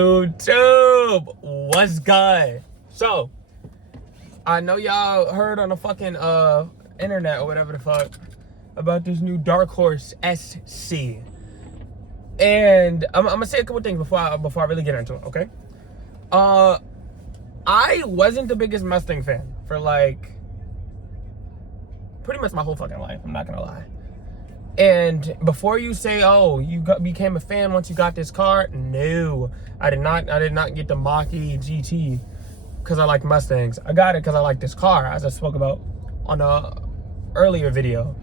YouTube, what's good? So, I know y'all heard on the fucking internet or whatever the fuck about this new Dark Horse SC, and I'm gonna say a couple things before I really get into it. Okay, I wasn't the biggest Mustang fan for like pretty much my whole fucking life. I'm not gonna lie. And before you say, oh, became a fan once you got this car, no, I did not get the Mach-E GT because I like Mustangs. I got it because I like this car, as I spoke about on a earlier video.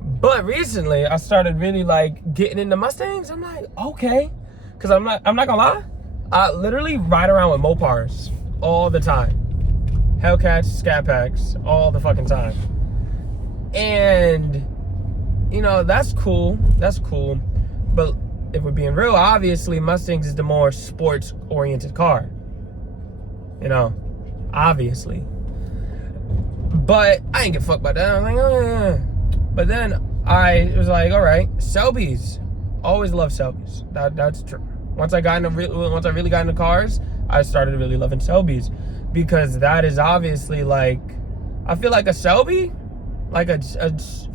But recently, I started really like getting into Mustangs. I'm like, okay, because I'm not gonna lie, I literally ride around with Mopars all the time, Hellcats, Scat Packs, all the fucking time, and you know, that's cool. But if we're being real, obviously Mustangs is the more sports-oriented car. You know, obviously. But I ain't give a fuck about that. I was like, oh yeah. But then I was like, all right, Selby's. Always loved Selby's. That's true. Once I really got into cars, I started really loving Selby's, because that is obviously like, I feel like a Selby, like a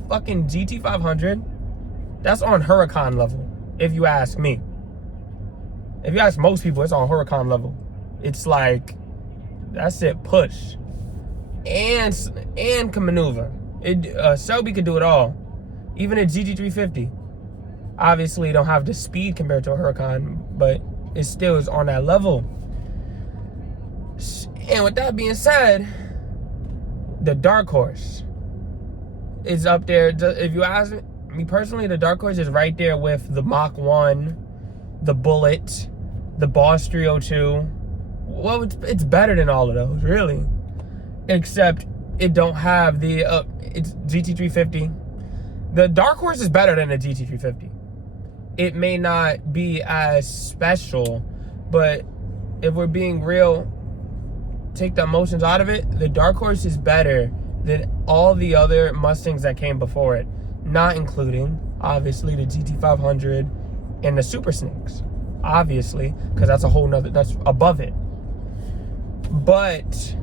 fucking GT500, that's on Huracan level, if you ask me. If you ask most people, it's on Huracan level. It's like, that's it, push. And can maneuver. Selby could do it all. Even a GT350. Obviously, don't have the speed compared to a Huracan, but it still is on that level. And with that being said, the Dark Horse is up there. If you ask me personally, the Dark Horse is right there with the Mach 1, the Bullet, the Boss 302. Well, it's better than all of those, really. Except it don't have the, it's GT350. The Dark Horse is better than the GT350. It may not be as special, but if we're being real, take the emotions out of it, the Dark Horse is better than all the other Mustangs that came before it, not including, obviously, the GT500 and the Super Snakes, obviously, because that's a whole nother, that's above it. But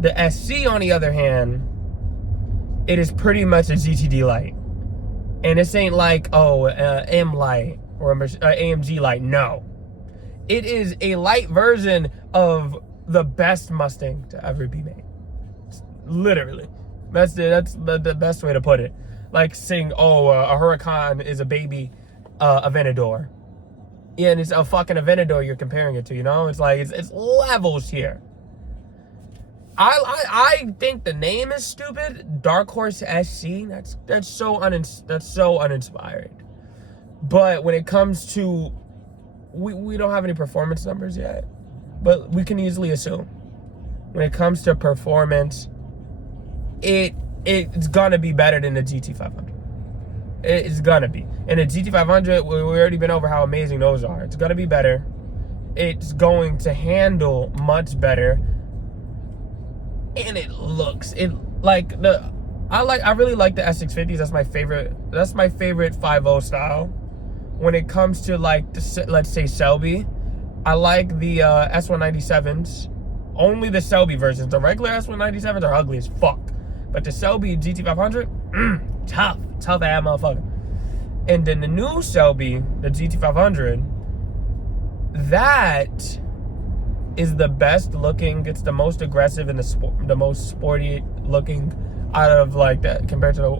the SC, on the other hand, it is pretty much a GTD light. And this ain't like, oh, M light or AMG light, no. It is a light version of the best Mustang to ever be made. Literally. That's the best way to put it. Like saying, oh, a Huracan is a baby Aventador. Yeah, and it's a fucking Aventador you're comparing it to, you know? It's like, it's levels here. I think the name is stupid. Dark Horse SC, that's so uninspired. But when it comes to, we don't have any performance numbers yet, but we can easily assume when it comes to performance, it's gonna be better than the GT500. It's gonna be. And the GT500, we already been over how amazing those are. It's gonna be better. It's going to handle much better. And it looks, I really like the S650s. That's my favorite 5.0 style. When it comes to like, let's say Selby, I like the S197s. Only the Selby versions. The regular S197s are ugly as fuck. But the Selby GT500, tough ass motherfucker. And then the new Selby, the GT500, that is the best looking. It's the most aggressive and the most sporty looking out of like that compared to the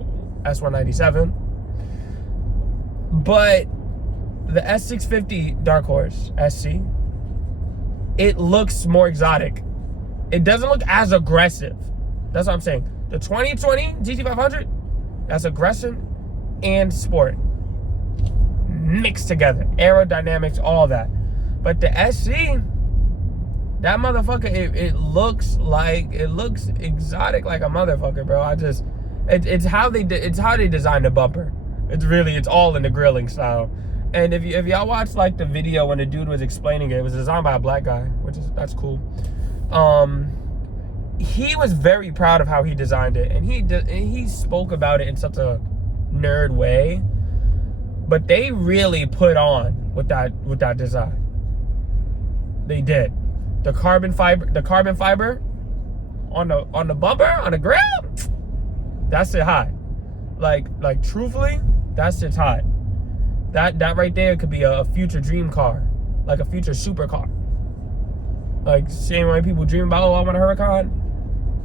S197. But the S650 Dark Horse SC, it looks more exotic. It doesn't look as aggressive. That's what I'm saying. The 2020 GT500, that's aggression and sport mixed together. Aerodynamics, all that. But the SC, that motherfucker, it looks exotic like a motherfucker, bro. It's how they designed the bumper. It's all in the grilling style. And if y'all watch like the video when the dude was explaining it, it was designed by a black guy, that's cool. He was very proud of how he designed it, and he spoke about it in such a nerd way. But they really put on with that design. They did. The carbon fiber on the bumper, on the grill, that's it hot. Like truthfully, that's it hot. That right there could be a future dream car, like a future supercar. Like same way people dream about, oh, I want a Huracan.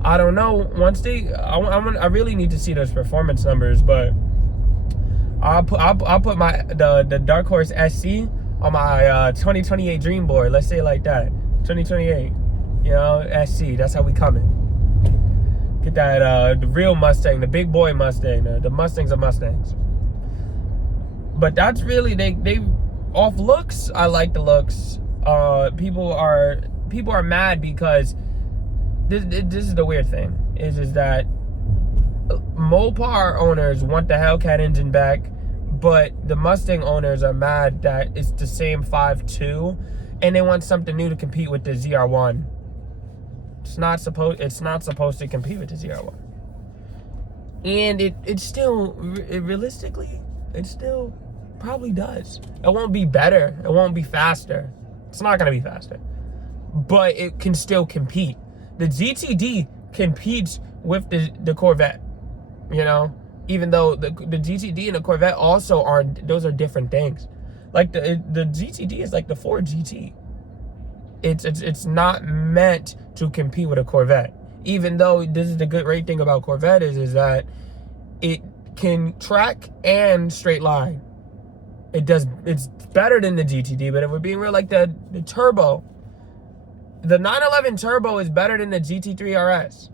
I don't know. Once I really need to see those performance numbers, but I'll put my the Dark Horse SC on my 2028 dream board. Let's say it like that, 2028. You know, SC. That's how we coming. Get that the real Mustang, the big boy Mustang, the Mustangs of Mustangs. But that's really they off looks. I like the looks. People are mad because this is the weird thing is that Mopar owners want the Hellcat engine back, but the Mustang owners are mad that it's the same 5.2 and they want something new to compete with the ZR1. It's not supposed to compete with the ZR1. And it still realistically it still probably does. It won't be better. It won't be faster. It's not going to be faster. But it can still compete. The GTD competes with the Corvette, you know? Even though the GTD and the Corvette also those are different things. Like the GTD is like the Ford GT. It's not meant to compete with a Corvette. Even though this is the great thing about Corvette is that it can track and straight line. It's better than the GTD, but if we're being real, like the turbo, the 911 turbo is better than the GT3 RS.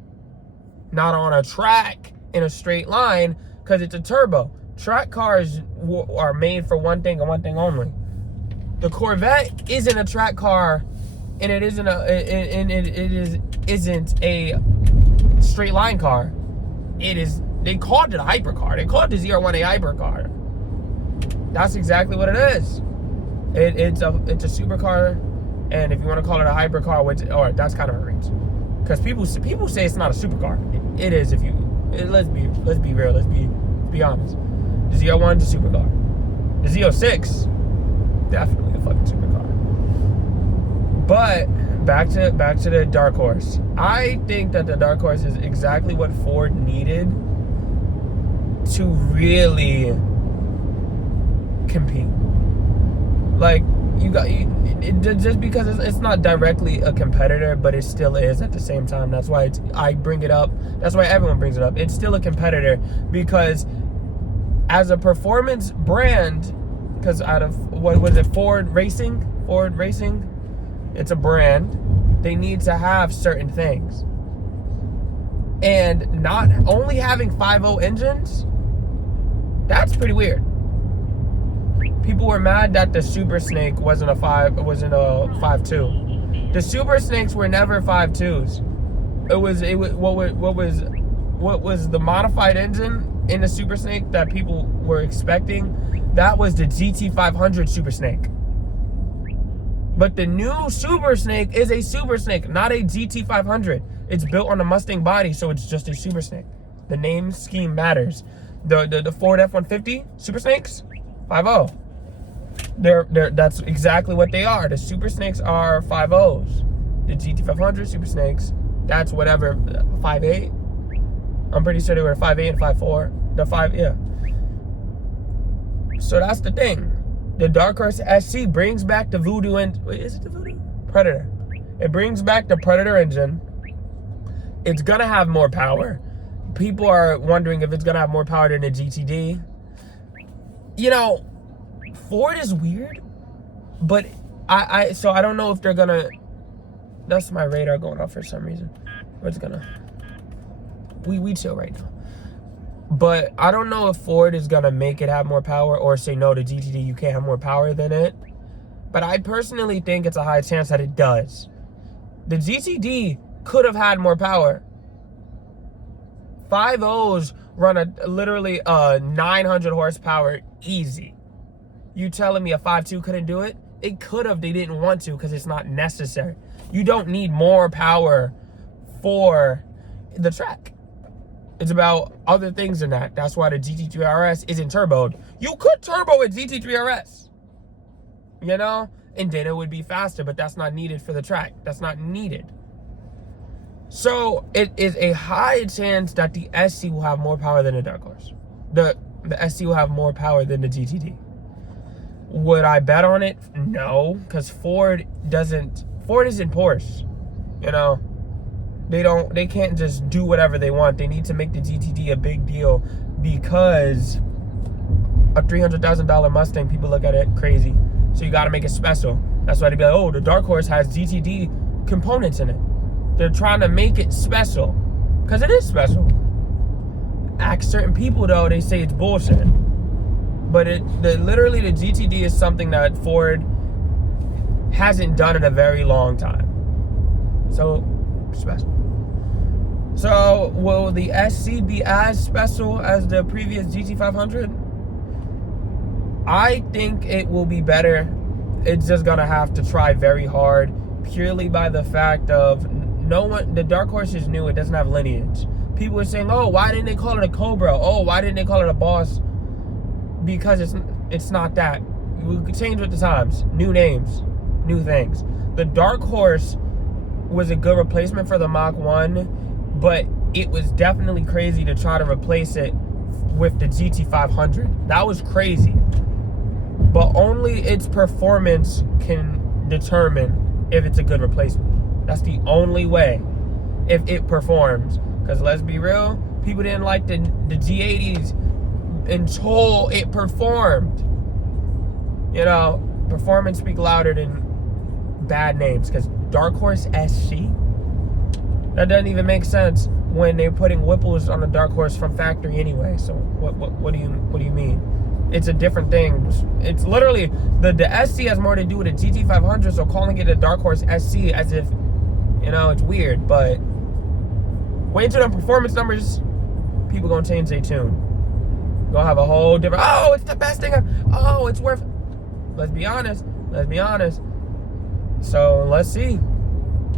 Not on a track in a straight line, because it's a turbo. Track cars are made for one thing and one thing only. The Corvette isn't a track car, and it isn't a straight line car. It is. They called it a hypercar. They called the ZR1 a hypercar. That's exactly what it is. It's a supercar, and if you want to call it a hypercar, that's kind of a reach, because people say it's not a supercar. It is. Let's be real. Let's be honest. The ZR1's a supercar. The Z06, definitely a fucking supercar. But back to the Dark Horse. I think that the Dark Horse is exactly what Ford needed to really compete. Like just because it's not directly a competitor, but it still is at the same time. That's why I bring it up. That's why everyone brings it up. It's still a competitor because as a performance brand, because out of what was it, Ford Racing, it's a brand. They need to have certain things, and not only having 5.0 engines, that's pretty weird. People were mad that the Super Snake wasn't a 5.2. The Super Snakes were never 5.2s. What was the modified engine in the Super Snake that people were expecting? That was the GT500 Super Snake. But the new Super Snake is a Super Snake, not a GT500. It's built on a Mustang body, so it's just a Super Snake. The name scheme matters. The Ford F-150 Super Snakes, 5.0. That's exactly what they are. The Super Snakes are 5.0s. The GT500 Super Snakes, that's whatever, 5.8. I'm pretty sure they were 5.8 and 5.4. The 5, yeah. So that's the thing. The Dark Horse SC brings back the Voodoo is it the Voodoo? Predator. It brings back the Predator engine. It's gonna have more power. People are wondering if it's gonna have more power than the GTD. You know, Ford is weird, but I don't know if they're gonna. That's my radar going off for some reason. It's gonna. We chill right now. But I don't know if Ford is gonna make it have more power or say no to GTD. You can't have more power than it. But I personally think it's a high chance that it does. The GTD could have had more power. 5.0s run literally 900 horsepower easy. You telling me a 5.2 couldn't do it? It could have. They didn't want to because it's not necessary. You don't need more power for the track. It's about other things than that. That's why the GT3 RS isn't turboed. You could turbo a GT3 RS. You know? and then it would be faster, but that's not needed for the track. That's not needed. So it is a high chance that the SC will have more power than the Dark Horse. The SC will have more power than the GTD. Would I bet on it? No, because Ford isn't Porsche. You know, they can't just do whatever they want. They need to make the GTD a big deal, because a $300,000 Mustang, people look at it crazy. So you got to make it special. That's why they be like, oh, the Dark Horse has GTD components in it. They're trying to make it special, because it is special. Ask certain people, though, they say it's bullshit. But literally the GTD is something that Ford hasn't done in a very long time. So, special. So, will the SC be as special as the previous GT500? I think it will be better. It's just gonna have to try very hard, purely by the fact of the Dark Horse is new. It doesn't have lineage. People are saying, oh, why didn't they call it a Cobra? Oh, why didn't they call it a Boss? Because it's not that. We could change with the times. New names, new things. The Dark Horse was a good replacement for the Mach 1, but it was definitely crazy to try to replace it with the GT500. That was crazy. But only its performance can determine if it's a good replacement. That's the only way, if it performs. Because let's be real, people didn't like the G80s until it performed. You know, performance speak louder than bad names. Because Dark Horse SC, that doesn't even make sense when they're putting Whipples on the Dark Horse from factory anyway. So what do you mean? It's a different thing. It's literally the SC has more to do with a GT500. So calling it a Dark Horse SC as if, you know, it's weird. But wait until the performance numbers, people gonna change their tune. Gonna have a whole different, oh, it's the best thing. Oh, it's worth. Let's be honest. So let's see.